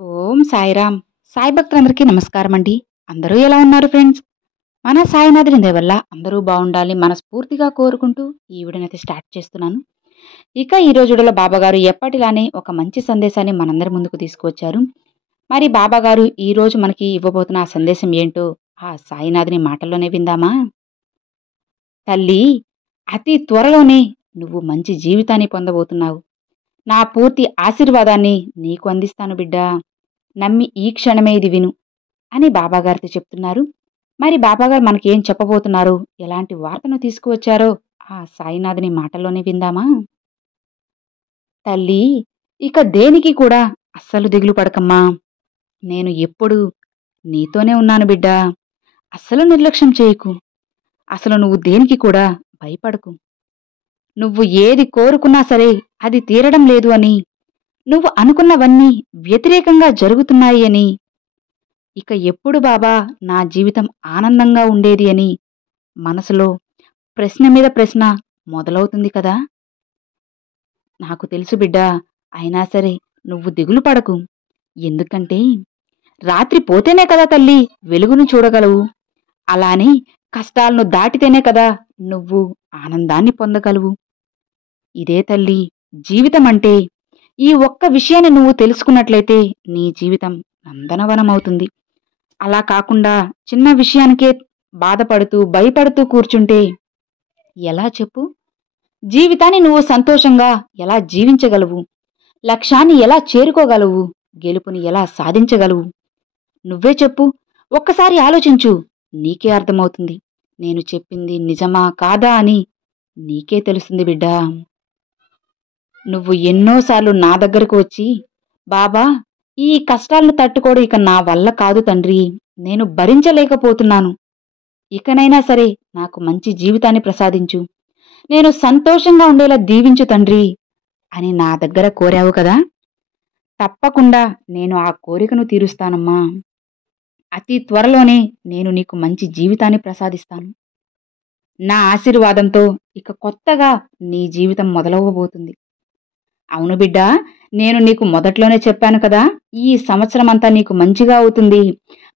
ఓం సాయిరామ్. సాయి భక్తులందరికీ నమస్కారం అండి. అందరూ ఎలా ఉన్నారు ఫ్రెండ్స్? మన సాయినాథుని దయ వల్ల అందరూ బాగుండాలి మనస్ఫూర్తిగా కోరుకుంటూ ఈ వీడియోనైతే స్టార్ట్ చేస్తున్నాను. ఇక ఈ రోజుల్లో బాబాగారు ఎప్పటిలానే ఒక మంచి సందేశాన్ని మనందరి ముందుకు తీసుకువచ్చారు. మరి బాబాగారు ఈ రోజు మనకి ఇవ్వబోతున్న ఆ సందేశం ఏంటో ఆ సాయినాథుని మాటల్లోనే విందామా? తల్లి, అతి త్వరలోనే నువ్వు మంచి జీవితాన్ని పొందబోతున్నావు. నా పూర్తి ఆశీర్వాదాన్ని నీకు అందిస్తాను బిడ్డా. నమ్మి ఈ క్షణమే ఇది విను అని బాబాగారితో చెప్తున్నారు. మరి బాబాగారు మనకేం చెప్పబోతున్నారో, ఎలాంటి వార్తను తీసుకువచ్చారో ఆ సాయినాథుని మాటల్లోనే విందామా? తల్లి, ఇక దేనికి కూడా అస్సలు దిగులు పడకమ్మా. నేను ఎప్పుడూ నీతోనే ఉన్నాను బిడ్డా. అస్సలు నిర్లక్ష్యం చేయకు. అసలు నువ్వు దేనికి కూడా భయపడకు. నువ్వు ఏది కోరుకున్నా సరే అది తీరడం లేదు అని, నువ్వు అనుకున్నవన్నీ వ్యతిరేకంగా జరుగుతున్నాయి అని, ఇక ఎప్పుడు బాబా నా జీవితం ఆనందంగా ఉండేది అని మనసులో ప్రశ్న మీద ప్రశ్న మొదలవుతుంది కదా. నాకు తెలుసు బిడ్డా. అయినా సరే నువ్వు దిగులు పడకు. ఎందుకంటే రాత్రి పోతేనే కదా తల్లి వెలుగును చూడగలవు. అలానే కష్టాలను దాటితేనే కదా నువ్వు ఆనందాన్ని పొందగలవు. ఇదే తల్లి జీవితం అంటే. ఈ ఒక్క విషయాన్ని నువ్వు తెలుసుకున్నట్లయితే నీ జీవితం నందనవనమవుతుంది. అలా కాకుండా చిన్న విషయానికే బాధపడుతూ భయపడుతూ కూర్చుంటే ఎలా చెప్పు? జీవితాన్ని నువ్వు సంతోషంగా ఎలా జీవించగలవు? లక్ష్యాన్ని ఎలా చేరుకోగలవు? గెలుపుని ఎలా సాధించగలవు? నువ్వే చెప్పు. ఒక్కసారి ఆలోచించు. నీకే అర్థమవుతుంది. నేను చెప్పింది నిజమా కాదా అని నీకే తెలుస్తుంది బిడ్డా. నువ్వు ఎన్నోసార్లు నా దగ్గరకు వచ్చి, బాబా, ఈ కష్టాలను తట్టుకోవడం ఇక నా వల్ల కాదు తండ్రి, నేను భరించలేకపోతున్నాను, ఇకనైనా సరే నాకు మంచి జీవితాన్ని ప్రసాదించు, నేను సంతోషంగా ఉండేలా దీవించు తండ్రి అని నా దగ్గర కోరావు కదా. తప్పకుండా నేను ఆ కోరికను తీరుస్తానమ్మా. అతి త్వరలోనే నేను నీకు మంచి జీవితాన్ని ప్రసాదిస్తాను. నా ఆశీర్వాదంతో ఇక కొత్తగా నీ జీవితం మొదలవ్వబోతుంది. అవును బిడ్డా, నేను నీకు మొదట్లోనే చెప్పాను కదా, ఈ సంవత్సరం అంతా నీకు మంచిగా అవుతుంది,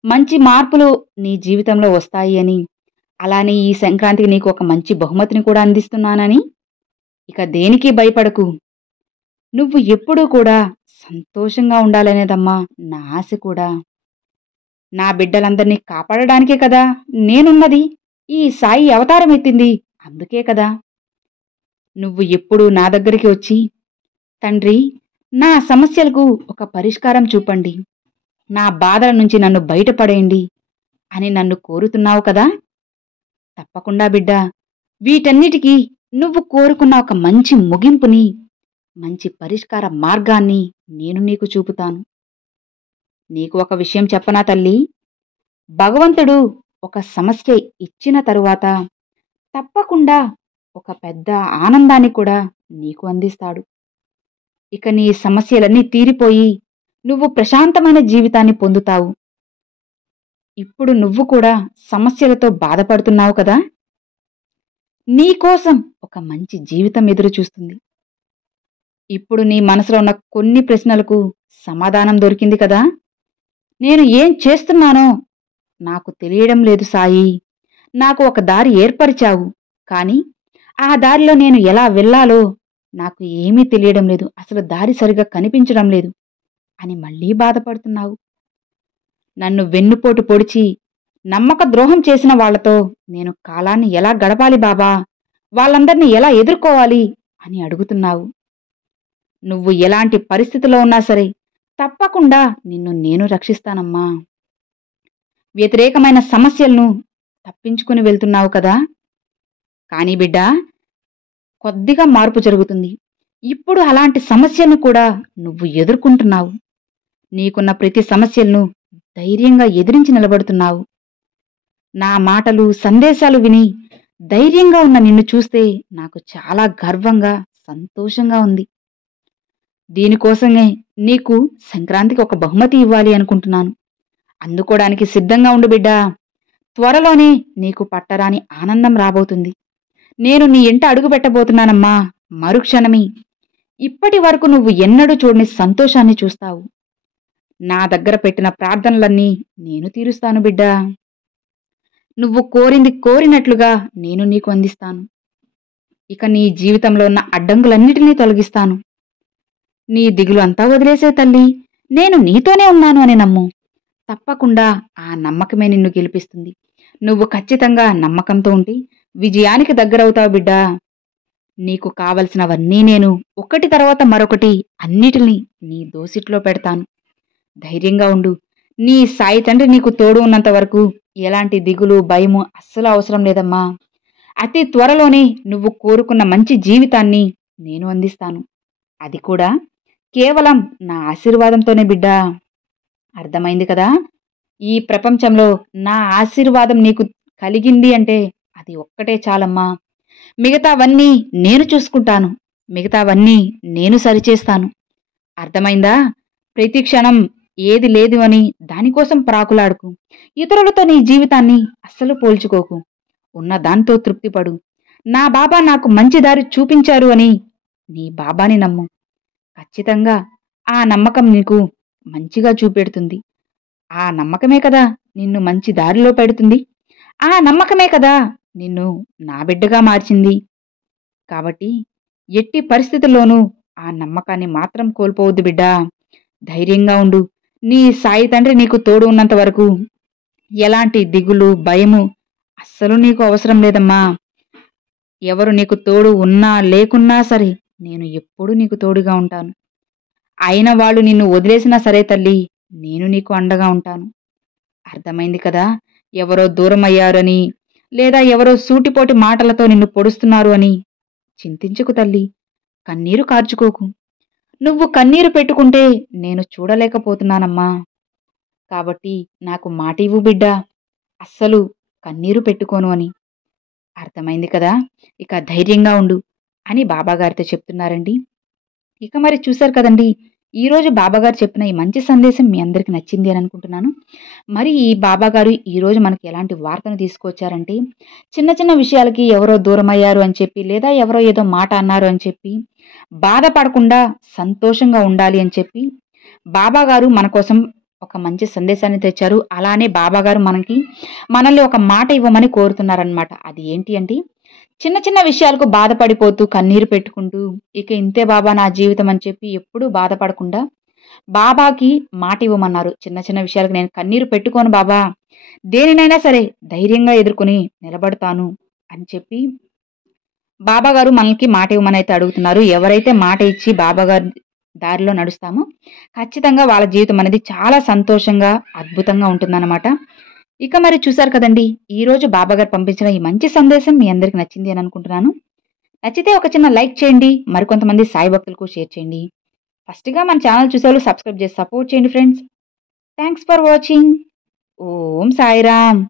మంచి మార్పులు నీ జీవితంలో వస్తాయి అని. అలానే ఈ సంక్రాంతికి నీకు ఒక మంచి బహుమతిని కూడా అందిస్తున్నానని. ఇక దేనికి భయపడకు. నువ్వు ఎప్పుడూ కూడా సంతోషంగా ఉండాలనేదమ్మా నా ఆశ కూడా. నా బిడ్డలందరినీ కాపాడడానికే కదా నేనున్నది. ఈ సాయి అవతారం ఎత్తింది అందుకే కదా. నువ్వు ఎప్పుడూ నా దగ్గరికి వచ్చి, తండ్రి, నా సమస్యలకు ఒక పరిష్కారం చూపండి, నా బాధల నుంచి నన్ను బయటపడేయండి అని నన్ను కోరుతున్నావు కదా. తప్పకుండా బిడ్డా, వీటన్నిటికీ నువ్వు కోరుకున్న ఒక మంచి ముగింపుని, మంచి పరిష్కార మార్గాన్ని నేను నీకు చూపుతాను. నీకు ఒక విషయం చెప్పనా తల్లి? భగవంతుడు ఒక సమస్య ఇచ్చిన తరువాత తప్పకుండా ఒక పెద్ద ఆనందాన్ని కూడా నీకు అందిస్తాడు. ఇక నీ సమస్యలన్నీ తీరిపోయి నువ్వు ప్రశాంతమైన జీవితాన్ని పొందుతావు. ఇప్పుడు నువ్వు కూడా సమస్యలతో బాధపడుతున్నావు కదా. నీకోసం ఒక మంచి జీవితం ఎదురు చూస్తుంది. ఇప్పుడు నీ మనసులో ఉన్న కొన్ని ప్రశ్నలకు సమాధానం దొరికింది కదా. నేను ఏం చేస్తున్నానో నాకు తెలియడం లేదు సాయి. నాకు ఒక దారి ఏర్పరిచావు, కానీ ఆ దారిలో నేను ఎలా వెళ్ళాలో నాకు ఏమీ తెలియడం లేదు, అసలు దారి సరిగా కనిపించడం లేదు అని మళ్ళీ బాధపడుతున్నావు. నన్ను వెన్నుపోటు పొడిచి నమ్మక ద్రోహం చేసిన వాళ్లతో నేను కాలాన్ని ఎలా గడపాలి బాబా, వాళ్ళందరినీ ఎలా ఎదుర్కోవాలి అని అడుగుతున్నావు. నువ్వు ఎలాంటి పరిస్థితిలో ఉన్నా సరే తప్పకుండా నిన్ను నేను రక్షిస్తానమ్మా. వ్యతిరేకమైన సమస్యలను తప్పించుకుని వెళ్తున్నావు కదా. కానీ బిడ్డా, కొద్దిగా మార్పు జరుగుతుంది. ఇప్పుడు అలాంటి సమస్యలను కూడా నువ్వు ఎదుర్కొంటున్నావు. నీకున్న ప్రతి సమస్యలను ధైర్యంగా ఎదిరించి నిలబడుతున్నావు. నా మాటలు సందేశాలు విని ధైర్యంగా ఉన్న నిన్ను చూస్తే నాకు చాలా గర్వంగా సంతోషంగా ఉంది. దీనికోసమే నీకు సంక్రాంతికి ఒక బహుమతి ఇవ్వాలి అనుకుంటున్నాను. అందుకోవడానికి సిద్ధంగా ఉండు బిడ్డా. త్వరలోనే నీకు పట్టరాని ఆనందం రాబోతుంది. నేను నీ ఇంట అడుగు పెట్టబోతున్నానమ్మా. మరుక్షణమే ఇప్పటి వరకు నువ్వు ఎన్నడూ చూడని సంతోషాన్ని చూస్తావు. నా దగ్గర పెట్టిన ప్రార్థనలన్నీ నేను తీరుస్తాను బిడ్డా. నువ్వు కోరింది కోరినట్లుగా నేను నీకు అందిస్తాను. ఇక నీ జీవితంలో ఉన్న అడ్డంకులన్నిటినీ తొలగిస్తాను. నీ దిగులు అంతా వదిలేసే తల్లి, నేను నీతోనే ఉన్నాను అని నమ్ము. తప్పకుండా ఆ నమ్మకమే నిన్ను గెలిపిస్తుంది. నువ్వు ఖచ్చితంగా నమ్మకంతో ఉంటే విజయానికి దగ్గరవుతావు బిడ్డా. నీకు కావలసినవన్నీ నేను ఒకటి తర్వాత మరొకటి అన్నిటినీ నీ దోసిట్లో పెడతాను. ధైర్యంగా ఉండు. నీ సాయి తండ్రి నీకు తోడు ఉన్నంత వరకు ఎలాంటి దిగులు భయము అస్సలు అవసరం లేదమ్మా. అతి త్వరలోనే నువ్వు కోరుకున్న మంచి జీవితాన్ని నేను అందిస్తాను. అది కూడా కేవలం నా ఆశీర్వాదంతోనే బిడ్డా. అర్థమైంది కదా? ఈ ప్రపంచంలో నా ఆశీర్వాదం నీకు కలిగింది అంటే అది ఒక్కటే చాలమ్మా. మిగతావన్నీ నేను చూసుకుంటాను. మిగతావన్నీ నేను సరిచేస్తాను. అర్థమైందా? ప్రతి క్షణం ఏది లేదు అని దానికోసం ప్రాకులాడుకు. ఇతరులతో నీ జీవితాన్ని అస్సలు పోల్చుకోకు. ఉన్న దాంతో తృప్తిపడు. నా బాబా నాకు మంచి దారి చూపించారు అని నీ బాబాని నమ్ము. ఖచ్చితంగా ఆ నమ్మకం నీకు మంచిగా చూపెడుతుంది. ఆ నమ్మకమే కదా నిన్ను మంచి దారిలో పెడుతుంది. ఆ నమ్మకమే కదా నిన్ను నా బిడ్డగా మార్చింది. కాబట్టి ఎట్టి పరిస్థితుల్లోనూ ఆ నమ్మకాన్ని మాత్రం కోల్పోవద్దు బిడ్డా. ధైర్యంగా ఉండు. నీ సాయి తండ్రి నీకు తోడు ఉన్నంత వరకు ఎలాంటి దిగులు భయము అస్సలు నీకు అవసరం లేదమ్మా. ఎవరు నీకు తోడు ఉన్నా లేకున్నా సరే నేను ఎప్పుడూ నీకు తోడుగా ఉంటాను. అయిన వాళ్ళు నిన్ను వదిలేసినా సరే తల్లి, నేను నీకు అండగా ఉంటాను. అర్థమైంది కదా? ఎవరో దూరం అయ్యారని లేదా ఎవరో సూటిపోటి మాటలతో నిన్ను పొడుస్తున్నారు అని చింతించుకు తల్లి. కన్నీరు కార్చుకోకు. నువ్వు కన్నీరు పెట్టుకుంటే నేను చూడలేకపోతున్నానమ్మా. కాబట్టి నాకు మాట ఇవ్వు బిడ్డా, అస్సలు కన్నీరు పెట్టుకోను అని. అర్థమైంది కదా? ఇక ధైర్యంగా ఉండు అని బాబాగారితో చెప్తున్నారండి. ఇక మరి చూశారు కదండి, ఈరోజు బాబాగారు చెప్పిన ఈ మంచి సందేశం మీ అందరికి నచ్చింది అని అనుకుంటున్నాను. మరి ఈ బాబాగారు ఈరోజు మనకి ఎలాంటి వార్తను తీసుకొచ్చారంటే, చిన్న చిన్న విషయాలకి ఎవరో దూరం అయ్యారు అని చెప్పి లేదా ఎవరో ఏదో మాట అన్నారు అని చెప్పి బాధపడకుండా సంతోషంగా ఉండాలి అని చెప్పి బాబాగారు మన కోసం ఒక మంచి సందేశాన్ని తెచ్చారు. అలానే బాబాగారు మనల్ని ఒక మాట ఇవ్వమని కోరుతున్నారనమాట. అది ఏంటి అంటే, చిన్న చిన్న విషయాలకు బాధపడిపోతూ కన్నీరు పెట్టుకుంటూ ఇక ఇంతే బాబా నా జీవితం అని చెప్పి ఎప్పుడూ బాధపడకుండా బాబాకి మాట ఇవ్వమన్నారు. చిన్న చిన్న విషయాలకు నేను కన్నీరు పెట్టుకోను బాబా, దేనినైనా సరే ధైర్యంగా ఎదుర్కొని నిలబడతాను అని చెప్పి బాబాగారు మనకి మాట ఇవ్వమని అయితే అడుగుతున్నారు. ఎవరైతే మాట ఇచ్చి బాబాగారి దారిలో నడుస్తామో ఖచ్చితంగా వాళ్ళ జీవితం అనేది చాలా సంతోషంగా అద్భుతంగా ఉంటుందన్నమాట. ఇక మరి చూశారు కదండి, ఈరోజు బాబాగారు పంపించిన ఈ మంచి సందేశం మీ అందరికి నచ్చింది అని అనుకుంటున్నాను. నచ్చితే ఒక చిన్న లైక్ చేయండి, మరికొంతమంది సాయి భక్తులకు షేర్ చేయండి. ఫస్ట్గా మన ఛానల్ చూసేవాళ్ళు సబ్స్క్రైబ్ చేసి సపోర్ట్ చేయండి friends. Thanks for watching. Om Sairam.